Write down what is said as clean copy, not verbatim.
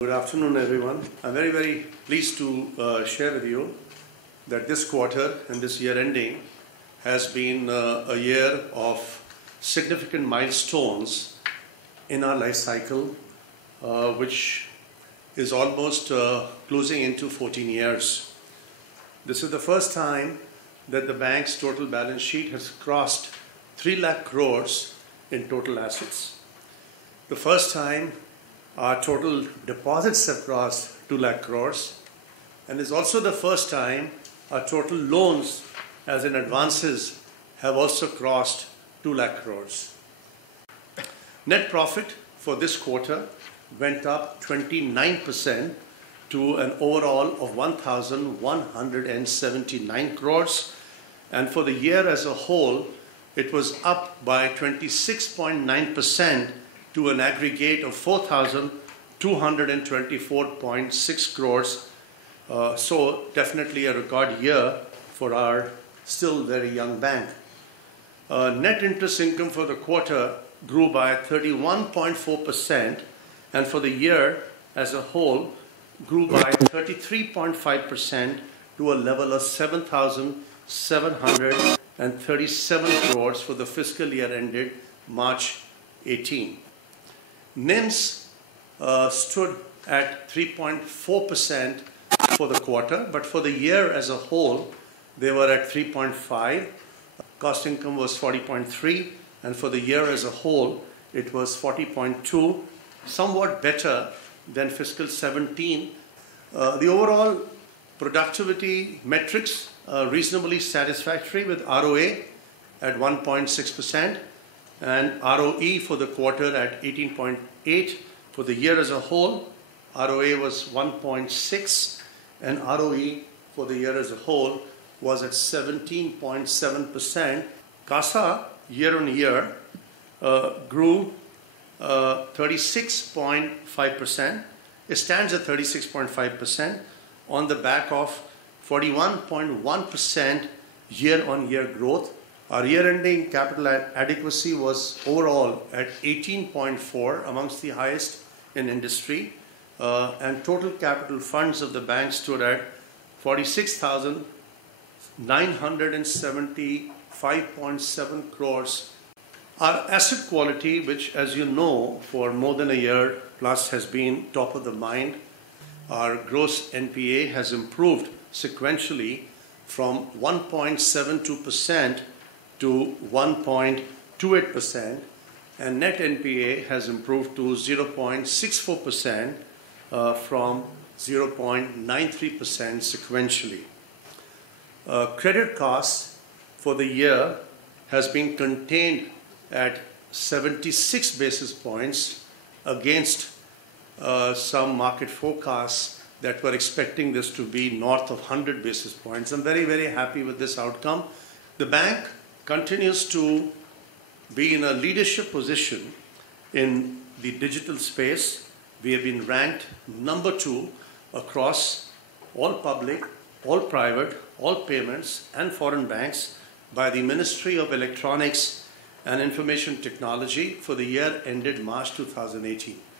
Good afternoon, everyone. I'm very pleased to share with you that this quarter and this year ending has been a year of significant milestones in our life cycle, which is almost closing into 14 years. This is the first time that the bank's total balance sheet has crossed 3 lakh crores in total assets. The first time our total deposits have crossed 2 lakh crores, and it's also the first time our total loans as in advances have also crossed 2 lakh crores. Net profit for this quarter went up 29% to an overall of 1,179 crores, and for the year as a whole it was up by 26.9% to an aggregate of 4,224.6 crores. So definitely a record year for our still very young bank. Net interest income for the quarter grew by 31.4%, and for the year as a whole grew by 33.5% to a level of 7,737 crores for the fiscal year ended March 18. NIMs stood at 3.4% for the quarter, but for the year as a whole they were at 3.5. Cost income was 40.3, and for the year as a whole it was 40.2, somewhat better than fiscal 17. The overall productivity metrics are reasonably satisfactory, with ROA at 1.6% and ROE for the quarter at 18.8. For the year as a whole, ROA was 1.6 and ROE for the year as a whole was at 17.7%. CASA year on year grew 36.5%. It stands at 36.5% on the back of 41.1% year-on-year growth. Our year-ending capital adequacy was overall at 18.4, amongst the highest in industry, and total capital funds of the bank stood at 46,975.7 crores. Our asset quality, which as you know for more than a year plus has been top of the mind, our gross NPA has improved sequentially from 1.72% to 1.28%, and net NPA has improved to 0.64% from 0.93% sequentially. Credit costs for the year has been contained at 76 basis points against some market forecasts that were expecting this to be north of 100 basis points. I'm very happy with this outcome. The bank continues to be in a leadership position in the digital space. We have been ranked number 2 across all public, all private, all payments and foreign banks by the Ministry of Electronics and Information Technology for the year ended March 2018.